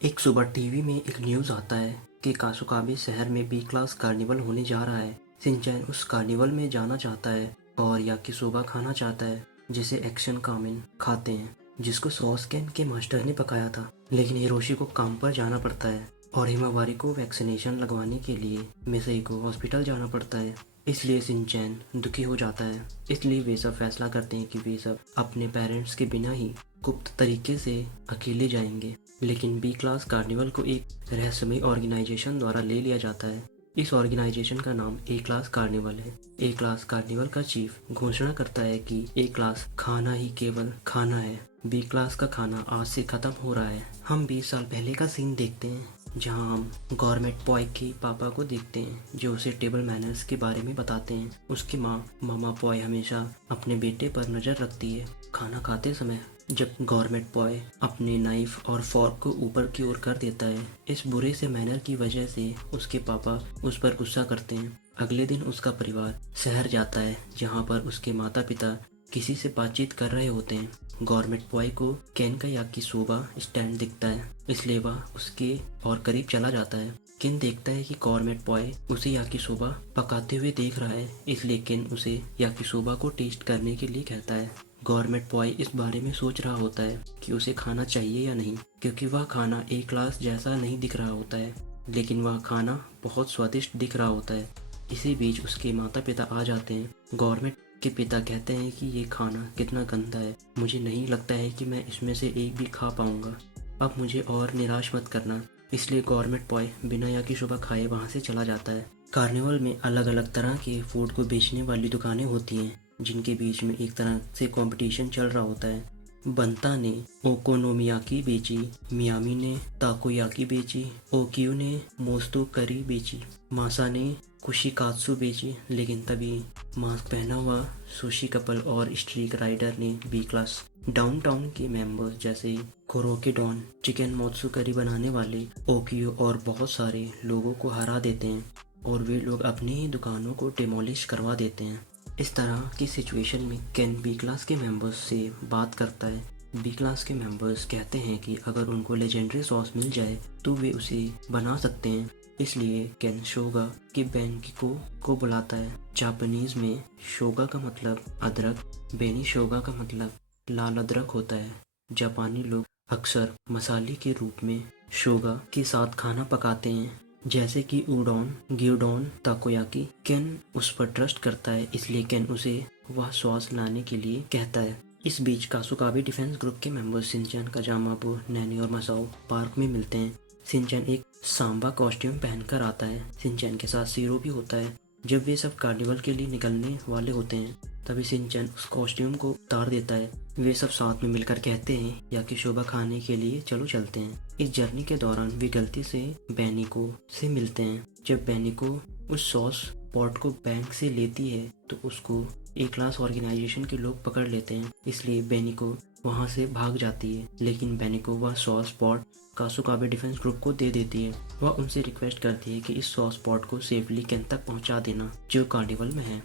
एक सुबह टीवी में एक न्यूज़ आता है कि कासुकाबे शहर में बी क्लास कार्निवल होने जा रहा है। शिनचैन उस कार्निवल में जाना चाहता है और याकिसोबा खाना चाहता है जिसे एक्शन कामिन खाते हैं, जिसको सॉस कैन के मास्टर ने पकाया था। लेकिन हिरोशी को काम पर जाना पड़ता है और हिमावारी को वैक्सीनेशन लगवाने के लिए मिसई को हॉस्पिटल जाना पड़ता है। इसलिए शिनचैन दुखी हो जाता है। इसलिए वे सब फैसला करते हैं कि वे सब अपने पेरेंट्स के बिना ही गुप्त तरीके से अकेले जाएंगे। लेकिन बी क्लास कार्निवल को एक रहस्यमय ऑर्गेनाइजेशन द्वारा ले लिया जाता है। इस ऑर्गेनाइजेशन का नाम ए क्लास कार्निवल है। ए क्लास कार्निवल का चीफ घोषणा करता है कि ए क्लास खाना ही केवल खाना है। बी क्लास का खाना आज से खत्म हो रहा है। हम 20 साल पहले का सीन देखते हैं जहां हम गवर्नमेंट पॉय के पापा को देखते हैं जो उसे टेबल मैनर्स के बारे में बताते हैं। उसकी माँ मामा पॉय हमेशा अपने बेटे पर नज़र रखती है। खाना खाते समय जब गवर्नमेंट बॉय अपने नाइफ और फॉर्क को ऊपर की ओर कर देता है, इस बुरे से मैनर की वजह से उसके पापा उस पर गुस्सा करते हैं। अगले दिन उसका परिवार शहर जाता है जहां पर उसके माता पिता किसी से बातचीत कर रहे होते हैं। गवर्नमेंट बॉय को केन का याकिसोबा स्टैंड दिखता है, इसलिए वह उसके और करीब चला जाता है। केन देखता है कि गवर्नमेंट बॉय उसे याकिसोबा पकाते हुए देख रहा है, इसलिए केन उसे याकिसोबा को टेस्ट करने के लिए कहता है। गवर्नमेंट बॉय इस बारे में सोच रहा होता है कि उसे खाना चाहिए या नहीं, क्योंकि वह खाना ए क्लास जैसा नहीं दिख रहा होता है, लेकिन वह खाना बहुत स्वादिष्ट दिख रहा होता है। इसी बीच उसके माता पिता आ जाते हैं। गवर्नमेंट के पिता कहते हैं कि ये खाना कितना गंदा है, मुझे नहीं लगता है कि मैं इसमें से एक भी खा पाऊंगा। अब मुझे और निराश मत करना। इसलिए गवर्नमेंट बॉय बिना याकिसोबा खाए वहाँ से चला जाता है। कार्निवल में अलग अलग तरह के फूड को बेचने वाली दुकानें होती हैं, जिनके बीच में एक तरह से कंपटीशन चल रहा होता है। बंता ने ओकोनोमियाकी बेची, मियामी ने ताकोयाकी बेची, ओकियो ने मोस्तो करी बेची, मासा ने कुशिकात्सु बेची। लेकिन तभी मास्क पहना हुआ सुशी कपल और स्ट्रीक राइडर ने बी क्लास डाउनटाउन के मेंबर्स जैसे कोरोके डॉन, चिकन मोत्सु करी बनाने वाले ओकियो और बहुत सारे लोगों को हरा देते हैं और वे लोग अपनी ही दुकानों को डिमोलिश करवा देते हैं। इस तरह की सिचुएशन में केन बी क्लास के मेंबर्स से बात करता है। बी क्लास के मेंबर्स कहते हैं कि अगर उनको लेजेंडरी सॉस मिल जाए तो वे उसे बना सकते हैं। इसलिए केन शोगा के बेनिको को बुलाता है। जापानीज में शोगा का मतलब अदरक, बेनी शोगा का मतलब लाल अदरक होता है। जापानी लोग अक्सर मसाले के रूप में शोगा के साथ खाना पकाते हैं, जैसे कि उडोन, ग्यूडोन, ताकोयाकी। केन उस पर ट्रस्ट करता है, इसलिए केन उसे वह सॉस लाने के लिए कहता है। इस बीच कासुकाबे डिफेंस ग्रुप के मेंबर्स शिनचैन, काजामाबू, नैनी और मसाओ पार्क में मिलते हैं। शिनचैन एक सांबा कॉस्ट्यूम पहनकर आता है। शिनचैन के साथ सीरो भी होता है। जब वे सब कार्निवल के लिए निकलने वाले होते हैं तभी शिनचैन उस कॉस्ट्यूम को उतार देता है। वे सब साथ में मिलकर कहते हैं याकिसोबा खाने के लिए चलो चलते हैं। इस जर्नी के दौरान वे गलती से बेनिको से मिलते हैं। जब बेनिको उस सॉस पॉट को बैंक से लेती है तो उसको ए क्लास ऑर्गेनाइजेशन के लोग पकड़ लेते हैं, इसलिए बेनिको वहां से भाग जाती है। लेकिन बेनिको वह सॉस पॉट कासुकाबे डिफेंस ग्रुप को दे देती है। वह उनसे रिक्वेस्ट करती है कि इस सॉस पॉट को सेफली केन तक पहुंचा देना जो कार्निवल में है।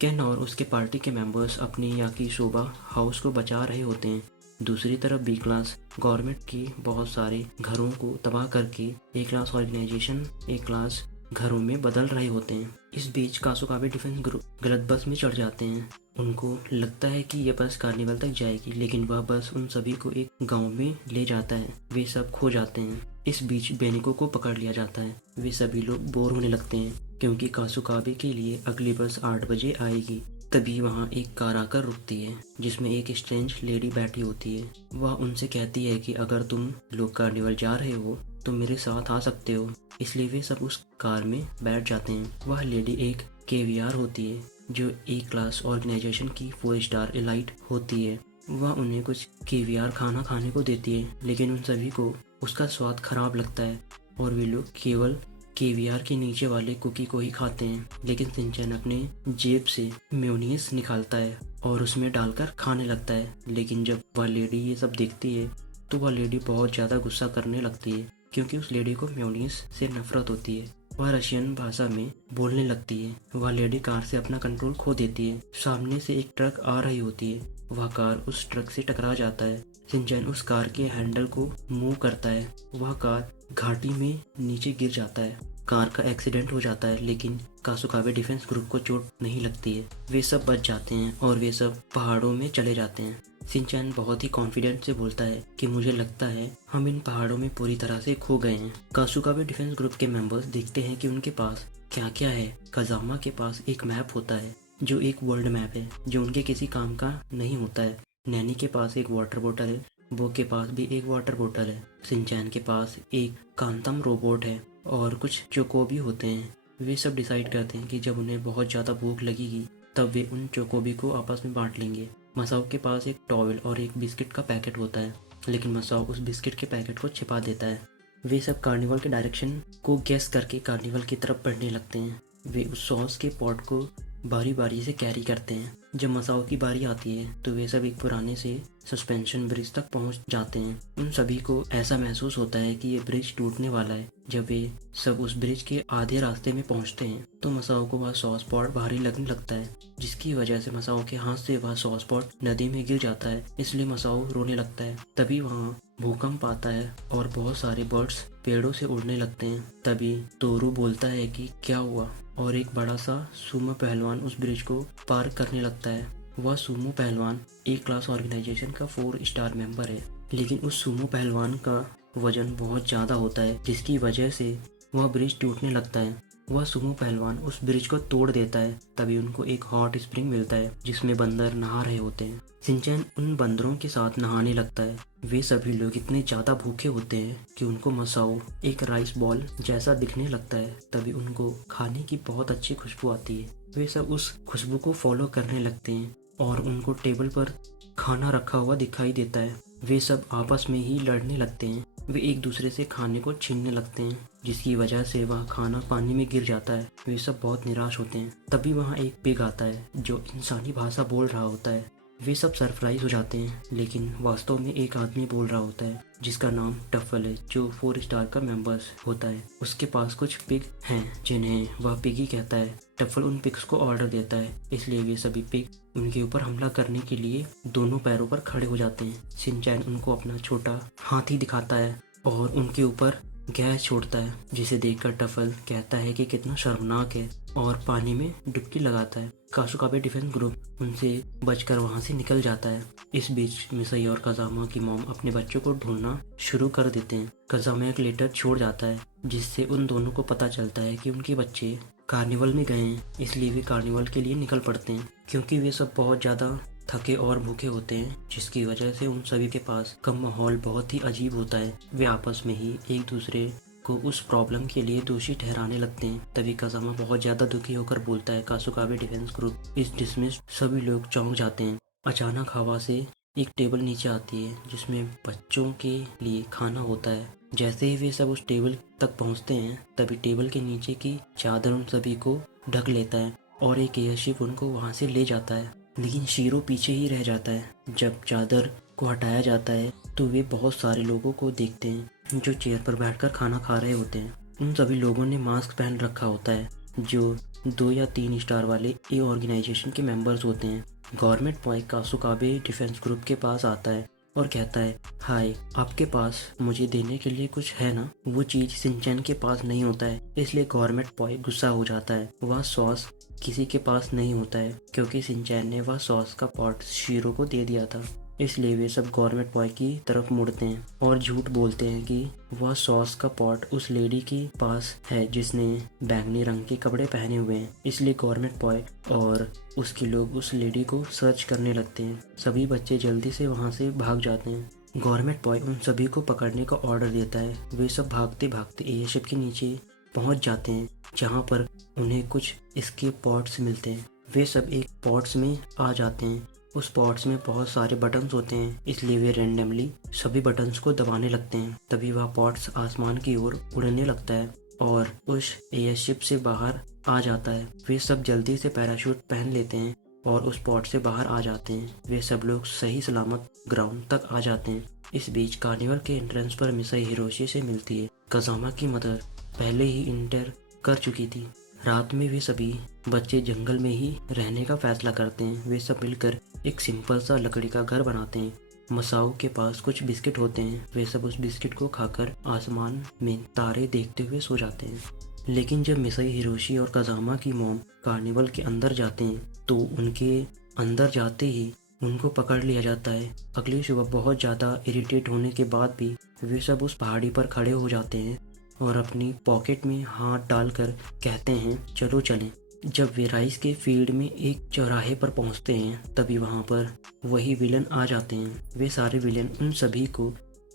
केन और उसके पार्टी के मेंबर्स अपनी याकिसोबा हाउस को बचा रहे होते हैं। दूसरी तरफ बी क्लास गवर्नमेंट की बहुत सारे घरों को तबाह करके ए क्लास ऑर्गेनाइजेशन ए क्लास घरों में बदल रहे होते हैं। इस बीच कासुकाबे डिफेंस ग्रुप गलत बस में चढ़ जाते हैं। उनको लगता है कि यह बस कार्निवल तक जाएगी, लेकिन वह बस उन सभी को एक गांव में ले जाता है। वे सब खो जाते हैं। इस बीच बेनिको को पकड़ लिया जाता है। वे सभी लोग बोर होने लगते हैं क्योंकि कासुकाबे के लिए अगली बस 8 बजे आएगी। तभी वहाँ एक कार आकर रुकती है जिसमें एक स्ट्रेंज लेडी बैठी होती है। वह उनसे कहती है कि अगर तुम लोग कार्निवल जा रहे हो तो मेरे साथ आ सकते हो। इसलिए वे सब उस कार में बैठ जाते हैं। वह लेडी एक केवियार होती है जो ए क्लास ऑर्गेनाइजेशन की 4 स्टार एलाइट होती है। वह उन्हें कुछ केवियार खाना खाने को देती है, लेकिन उन सभी को उसका स्वाद खराब लगता है और वे लोग केवल केवियार के नीचे वाले कुकी को ही खाते हैं। लेकिन शिनचैन अपने जेब से मेयोनीज निकालता है और उसमें डालकर खाने लगता है। लेकिन जब वह लेडी ये सब देखती है तो वह लेडी बहुत ज़्यादा गुस्सा करने लगती है, क्योंकि उस लेडी को मेयोनीज से नफरत होती है। वह रशियन भाषा में बोलने लगती है। वह लेडी कार से अपना कंट्रोल खो देती है। सामने से एक ट्रक आ रही होती है वह कार उस ट्रक से टकरा जाता है। शिनचैन उस कार के हैंडल को मूव करता है। वह कार घाटी में नीचे गिर जाता है। कार का एक्सीडेंट हो जाता है, लेकिन कासुकाबे डिफेंस ग्रुप को चोट नहीं लगती है। वे सब बच जाते हैं और वे सब पहाड़ों में चले जाते हैं। शिनचैन बहुत ही कॉन्फिडेंट से बोलता है कि मुझे लगता है हम इन पहाड़ों में पूरी तरह से खो गए हैं। कासुकाबे डिफेंस ग्रुप के मेंबर्स देखते हैं कि उनके पास क्या क्या है। काजामा के पास एक मैप होता है जो एक वर्ल्ड मैप है, जो उनके किसी काम का नहीं होता है। नैनी के पास एक वाटर बोतल है, बो के पास भी एक वाटर बोतल है। शिनचैन के पास एक कांतम रोबोट है और कुछ चोकोबी होते हैं। वे सब डिसाइड करते हैं कि जब उन्हें बहुत ज़्यादा भूख लगेगी तब वे उन चोकोबी को आपस में बांट लेंगे। मसाओ के पास एक टॉवल और एक बिस्किट का पैकेट होता है, लेकिन मसाओ उस बिस्किट के पैकेट को छिपा देता है। वे सब कार्निवल के डायरेक्शन को गेस करके कार्निवल की तरफ बढ़ने लगते हैं। वे उस सॉस के पॉट को बारी बारी से कैरी करते हैं। जब मसाओ की बारी आती है तो वे सब एक पुराने से सस्पेंशन ब्रिज तक पहुंच जाते हैं। उन सभी को ऐसा महसूस होता है कि ये ब्रिज टूटने वाला है। जब वे सब उस ब्रिज के आधे रास्ते में पहुंचते हैं तो मसाओ को वह सॉस पॉट भारी लगने लगता है, जिसकी वजह से मसाओ के हाथ से वह सॉस पॉट नदी में गिर जाता है। इसलिए मसाओ रोने लगता है। तभी वहाँ भूकंप आता है और बहुत सारे बर्ड्स पेड़ों से उड़ने लगते हैं। तभी तोरू बोलता है कि क्या हुआ, और एक बड़ा सा सुमो पहलवान उस ब्रिज को पार करने लगता है। वह सुमो पहलवान ए क्लास ऑर्गेनाइजेशन का 4 स्टार मेंबर है, लेकिन उस सुमो पहलवान का वजन बहुत ज़्यादा होता है, जिसकी वजह से वह ब्रिज टूटने लगता है। वह सुमो पहलवान उस ब्रिज को तोड़ देता है। तभी उनको एक हॉट स्प्रिंग मिलता है जिसमें बंदर नहा रहे होते हैं। शिनचैन उन बंदरों के साथ नहाने लगता है। वे सभी लोग इतने ज़्यादा भूखे होते हैं कि उनको मसाओ एक राइस बॉल जैसा दिखने लगता है। तभी उनको खाने की बहुत अच्छी खुशबू आती है। वे सब उस खुशबू को फॉलो करने लगते हैं और उनको टेबल पर खाना रखा हुआ दिखाई देता है। वे सब आपस में ही लड़ने लगते हैं। वे एक दूसरे से खाने को छीनने लगते हैं, जिसकी वजह से वह खाना पानी में गिर जाता है। वे सब बहुत निराश होते हैं। तभी वहाँ एक पिग आता है जो इंसानी भाषा बोल रहा होता है। वे सब सरप्राइज हो जाते हैं, लेकिन वास्तव में एक आदमी बोल रहा होता है जिसका नाम टफल है, जो 4 स्टार का मेंबर्स होता है। उसके पास कुछ पिग हैं जिन्हें वह पिगी कहता है। टफल उन पिग्स को ऑर्डर देता है, इसलिए वे सभी पिग उनके ऊपर हमला करने के लिए दोनों पैरों पर खड़े हो जाते हैं। शिनचैन उनको अपना छोटा हाथी दिखाता है और उनके ऊपर गैस छोड़ता है, जिसे देखकर टफल कहता है कि कितना शर्मनाक है और पानी में डुबकी लगाता है। कासुकाबे डिफेंस ग्रुप उनसे बचकर वहां से निकल जाता है। इस बीच मिसाई और काजामा की मॉम अपने बच्चों को ढूंढना शुरू कर देते हैं। काजामा एक लेटर छोड़ जाता है जिससे उन दोनों को पता चलता है कि उनके बच्चे कार्निवल में गए हैं, इसलिए वे कार्निवल के लिए निकल पड़ते हैं। क्योंकि वे सब बहुत ज़्यादा थके और भूखे होते हैं, जिसकी वजह से उन सभी के पास का माहौल बहुत ही अजीब होता है। वे आपस में ही एक दूसरे को उस प्रॉब्लम के लिए दोषी ठहराने लगते हैं। तभी काजामा बहुत ज़्यादा दुखी होकर बोलता है, कासुकाबे डिफेंस ग्रुप इज डिसमिस्ड। सभी लोग चौंक जाते हैं। अचानक हवा से एक टेबल नीचे आती है जिसमें बच्चों के लिए खाना होता है। जैसे ही वे सब उस टेबल तक पहुंचते हैं, तभी टेबल के नीचे की चादर उन सभी को ढक लेता है और एक एयरशिप उनको वहां से ले जाता है। लेकिन शीरो पीछे ही रह जाता है। जब चादर को हटाया जाता है तो वे बहुत सारे लोगों को देखते हैं जो चेयर पर बैठकर खाना खा रहे होते हैं। उन सभी लोगों ने मास्क पहन रखा होता है, जो 2 या 3 स्टार वाले ए ऑर्गेनाइजेशन के मेंबर्स होते हैं। गवर्नमेंट बॉय कासुकाबे डिफेंस ग्रुप के पास आता है और कहता है, हाय, आपके पास मुझे देने के लिए कुछ है ना? वो चीज़ शिनचैन के पास नहीं होता है, इसलिए गवर्नमेंट बॉय गुस्सा हो जाता है। वह सॉस किसी के पास नहीं होता है क्योंकि शिनचैन ने वह सॉस का पॉट शीरो को दे दिया था। इसलिए वे सब गवर्नमेंट बॉय की तरफ मुड़ते हैं और झूठ बोलते हैं कि वह सॉस का पॉट उस लेडी के पास है जिसने बैंगनी रंग के कपड़े पहने हुए हैं। इसलिए गवर्नमेंट बॉय और उसके लोग उस लेडी को सर्च करने लगते हैं। सभी बच्चे जल्दी से वहां से भाग जाते हैं। गवर्नमेंट बॉय उन सभी को पकड़ने का ऑर्डर देता है। वे सब भागते भागते एयरशिप के नीचे पहुंच जाते हैं, जहां पर उन्हें कुछ एस्केप पॉड्स मिलते हैं। वे सब एक पॉड्स में आ जाते हैं। उस पॉड्स में बहुत सारे बटन्स होते हैं, इसलिए वे रैंडमली सभी बटन्स को दबाने लगते हैं। तभी वह पॉड्स आसमान की ओर उड़ने लगता है और उस एयरशिप से बाहर आ जाता है। वे सब जल्दी से पैराशूट पहन लेते हैं और उस पॉड से बाहर आ जाते हैं। वे सब लोग सही सलामत ग्राउंड तक आ जाते हैं। इस बीच कार्निवल के एंट्रेंस पर मिसाई हिरोशी से मिलती है। काजामा की मदर पहले ही इंटर कर चुकी थी। रात में वे सभी बच्चे जंगल में ही रहने का फैसला करते हैं। वे सब मिलकर एक सिंपल सा लकड़ी का घर बनाते हैं। मसाओ के पास कुछ बिस्किट होते हैं। वे सब उस बिस्किट को खाकर आसमान में तारे देखते हुए सो जाते हैं। लेकिन जब मिसाई, हिरोशी और काजामा की मॉम कार्निवल के अंदर जाते हैं तो उनके अंदर जाते ही उनको पकड़ लिया जाता है। अगली सुबह बहुत ज़्यादा इरिटेट होने के बाद भी वे सब उस पहाड़ी पर खड़े हो जाते हैं और अपनी पॉकेट में हाथ डालकर कहते हैं चलो चलें। जब वे राइस के फील्ड में एक चौराहे पर पहुंचते हैं तभी वहां पर वही विलन आ जाते हैं। वे सारे विलन उन सभी को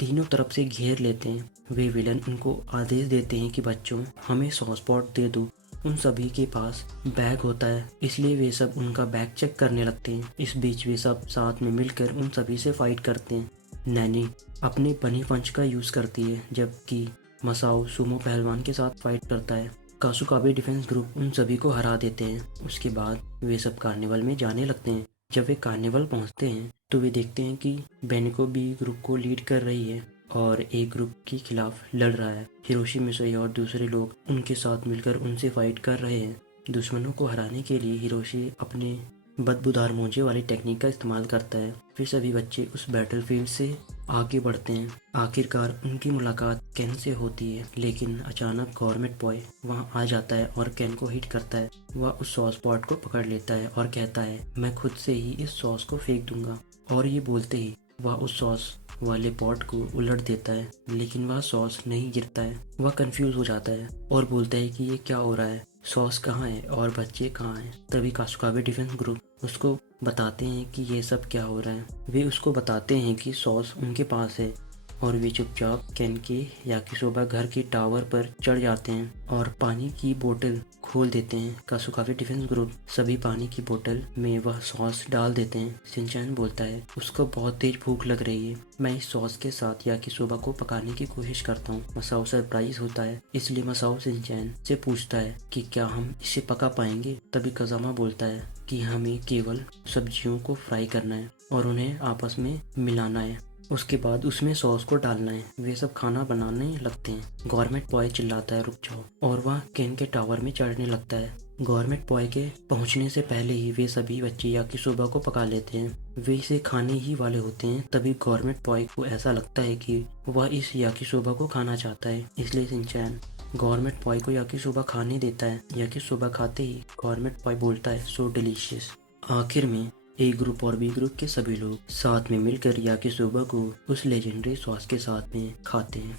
तीनों तरफ से घेर लेते हैं। वे विलन उनको आदेश देते हैं कि बच्चों हमें सॉस पॉट दे दो। उन सभी के पास बैग होता है इसलिए वे सब उनका बैग चेक करने लगते हैं। इस बीच वे सब साथ में मिलकर उन सभी से फाइट करते हैं। नैनी अपने बनी पंच का यूज़ करती है जबकि मसाओ सुमो पहलवान के साथ फाइट करता है। कासुकाबे डिफेंस ग्रुप उन सभी को हरा देते हैं। उसके बाद वे सब कार्निवल में जाने लगते हैं। जब वे कार्निवल पहुंचते हैं तो वे देखते हैं कि बेनिको बी ग्रुप को लीड कर रही है और एक ग्रुप के खिलाफ लड़ रहा है। हिरोशी, मिसाई और दूसरे लोग उनके साथ मिलकर उनसे फाइट कर रहे हैं। दुश्मनों को हराने के लिए हिरोशी अपने बदबूदार मोजे वाली टेक्निक का इस्तेमाल करता है। फिर सभी बच्चे उस बैटलफील्ड से आगे बढ़ते हैं। आखिरकार उनकी मुलाकात केन से होती है लेकिन अचानक गवर्नमेंट बॉय वहां आ जाता है और केन को हिट करता है। वह उस सॉस पॉट को पकड़ लेता है और कहता है मैं खुद से ही इस सॉस को फेंक दूंगा। और ये बोलते ही वह उस सॉस वाले पॉट को उलट देता है लेकिन वह सॉस नहीं गिरता है। वह कंफ्यूज हो जाता है और बोलता है कि ये क्या हो रहा है, सॉस कहाँ है और बच्चे कहाँ हैं। तभी कासुकाबे डिफेंस ग्रुप उसको बताते हैं कि ये सब क्या हो रहा है। वे उसको बताते हैं कि सॉस उनके पास है और वे चुपचाप केन के याकिसोबा घर के टावर पर चढ़ जाते हैं और पानी की बोतल खोल देते हैं। कासुकाबे डिफेंस ग्रुप सभी पानी की बोतल में वह सॉस डाल देते हैं। शिनचैन बोलता है उसको बहुत तेज भूख लग रही है, मैं इस सॉस के साथ याकिसोबा को पकाने की कोशिश करता हूँ। मसाओ सरप्राइज होता है इसलिए मसाओ शिनचैन से पूछता है कि क्या हम इसे पका पाएंगे। तभी काजामा बोलता है कि हमें केवल सब्जियों को फ्राई करना है और उन्हें आपस में मिलाना है, उसके बाद उसमें सॉस को डालना है। वे सब खाना बनाने लगते हैं। गवर्नमेंट बॉय चिल्लाता है रुक जाओ और वह केन के टावर में चढ़ने लगता है। गवर्नमेंट बॉय के पहुंचने से पहले ही वे सभी बच्चे याकिसोबा को पका लेते हैं। वे इसे खाने ही वाले होते हैं। तभी गवर्नमेंट बॉय को ऐसा लगता है कि वह इस याकिसोबा को खाना चाहता है इसलिए शिनचैन गवर्नमेंट बॉय को याकिसोबा खाने देता है। याकिसोबा खाते ही गवर्नमेंट बॉय बोलता है सो डिलीशियस। आखिर में ए ग्रुप और बी ग्रुप के सभी लोग साथ में मिलकर याकिसोबा को उस लेजेंडरी सॉस के साथ में खाते हैं।